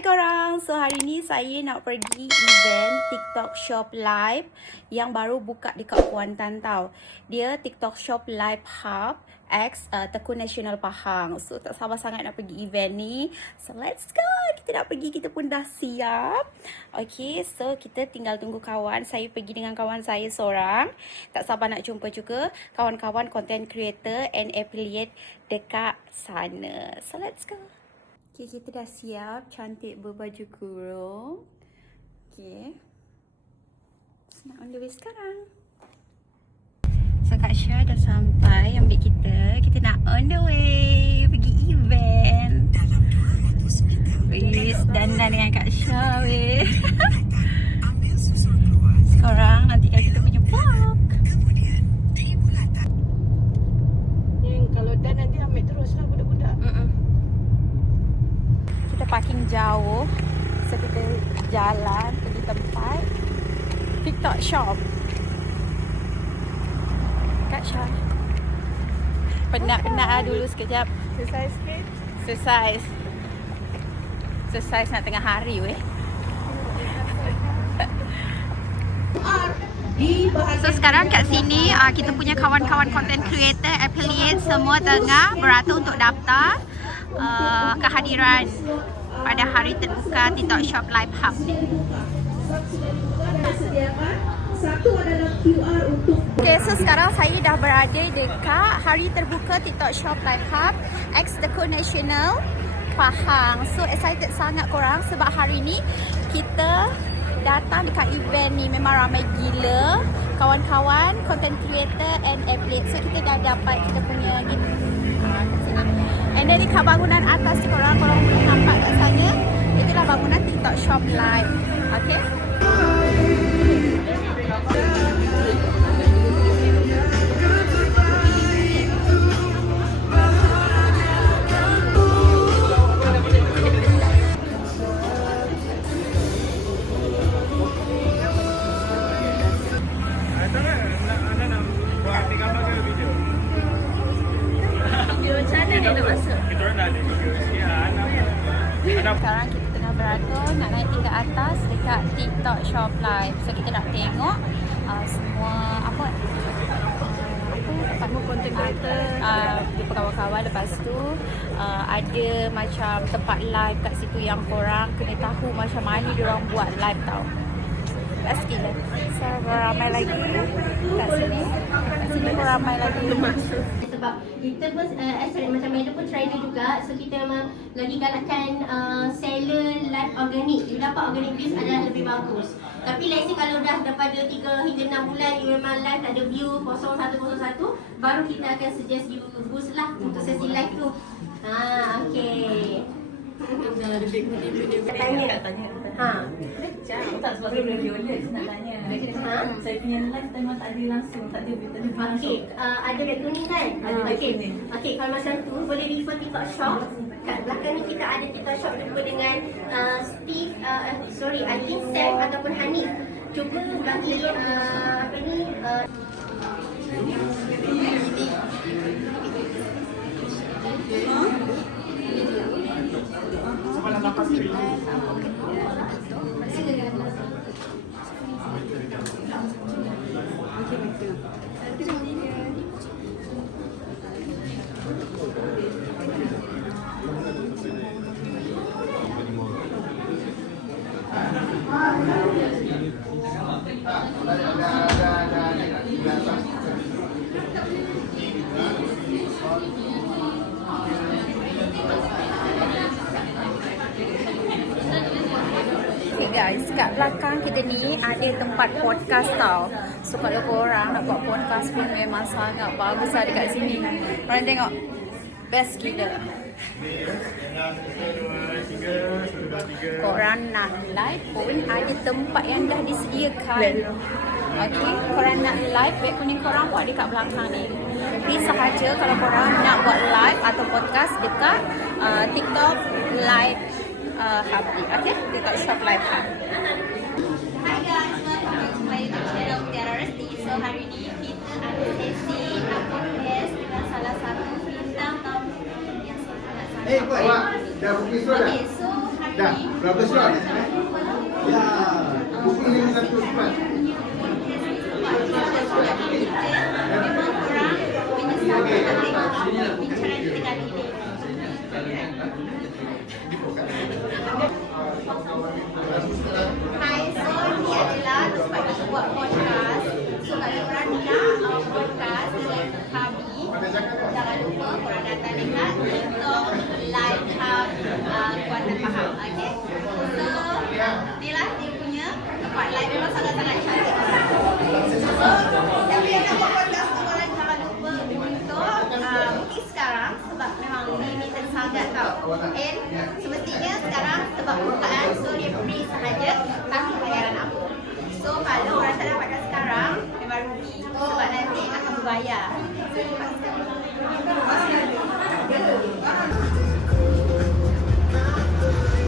Hai korang, so hari ni saya nak pergi event TikTok Shop Live yang baru buka dekat Kuantan tau. Dia TikTok Shop Live Hub X Tekun Nasional Pahang. So tak sabar sangat nak pergi event ni. So let's go, kita nak pergi, kita pun dah siap. Okay, so kita tinggal tunggu kawan. Saya pergi dengan kawan saya seorang. Tak sabar nak jumpa juga kawan-kawan content creator and affiliate dekat sana. So let's go. Okay, kita dah siap, cantik berbaju kurung. Okay, so nak on the way sekarang. So Kak Syah dah sampai ambil kita. Kita nak on the way pergi event. Dalam 200 meter. Wis, dandan dengan Kak Syah weh. Sekarang nantikan kita punya vlog. Kemudian di bulatan. Yang kalau dan nanti ambil terus lah budak-budak. Kita parking jauh. So kita jalan pergi tempat TikTok Shop. Kak Syah penat-penat dulu sekejap. Selesai sikit. Selesai nak tengah hari weh. So sekarang kat sini kita punya kawan-kawan content creator, affiliate semua tengah beratur untuk daftar kehadiran pada hari terbuka TikTok Shop Live Hub ni. Satu adalah QR untuk. Okay, so sekarang saya dah berada dekat hari terbuka TikTok Shop Live Hub X Tekun Nasional Pahang. So excited sangat korang sebab hari ni kita datang dekat event ni. Memang ramai gila kawan-kawan content creator and affiliate. So kita dah dapat kita punya and then dekat bangunan atas ni korang boleh nampak kat sana. Itulah bangunan TikTok Shop Live. Okay. Sekarang kita tengah beratur nak naik tingkat atas dekat TikTok Shop Live. So kita nak tengok semua Semua content creator jumpa kawan-kawan. Lepas tu ada macam tempat live kat situ yang korang kena tahu macam mana diorang buat live tau. Best gila. So ramai lagi kat sini. Kat sini pun ramai lagi. Sebab kita pun macam Meda pun trader juga. So kita memang lagi galakkan seller live organic. You dapat organic views adalah lebih bagus. Tapi let's say kalau dah daripada 3 hingga 6 bulan you memang live tak ada view 0101, baru kita akan suggest you boost lah untuk sesi live tu. Okay. tanya. Tak sebab saya boleh violate, saya nak tanya. Saya punya live memang tak ada langsung, tak ada berita langsung. Okay, ada red kuning kan? Okay, kalau macam tu boleh refer TikTok Shop. Kat belakang ni kita ada TikTok Shop jumpa dengan Steve, I think Sam ataupun Hanif. Cuba bagi guys, kat belakang kita ni ada tempat podcast tau. So kalau korang nak buat podcast pun memang sangat bagus lah dekat sini. Korang tengok, best gila. Korang nak live pun ada tempat yang dah disediakan. Okay, korang nak live, beg kuning korang buat dekat belakang ni. Please sahaja kalau korang nak buat live atau podcast dekat TikTok Live Hub ni. Okay, TikTok Shop Live Hub. Hi guys, welcome to my YouTube channel Tiara Resti. So hari ni kita ada sesi podcast dengan salah satu bintang tamu yang sangat-sangat Dah bukit surat dah? Okay, so hari Dah, berapa slot? Ya, pukul 5 cepat. Hai, so ni adalah tempat kita buat podcast. So kalau korang nak podcast dengan kami, jangan lupa korang datang dekat TikTok Live Hub Kuantan Pahang. Okay? So, ni lah dia punya tempat live memang sangat-sangat cantik. So, siapa yang nak buat podcast tu korang jangan lupa untuk booking sekarang sebab memang limited sangat tau. And semestinya sekarang sebab buka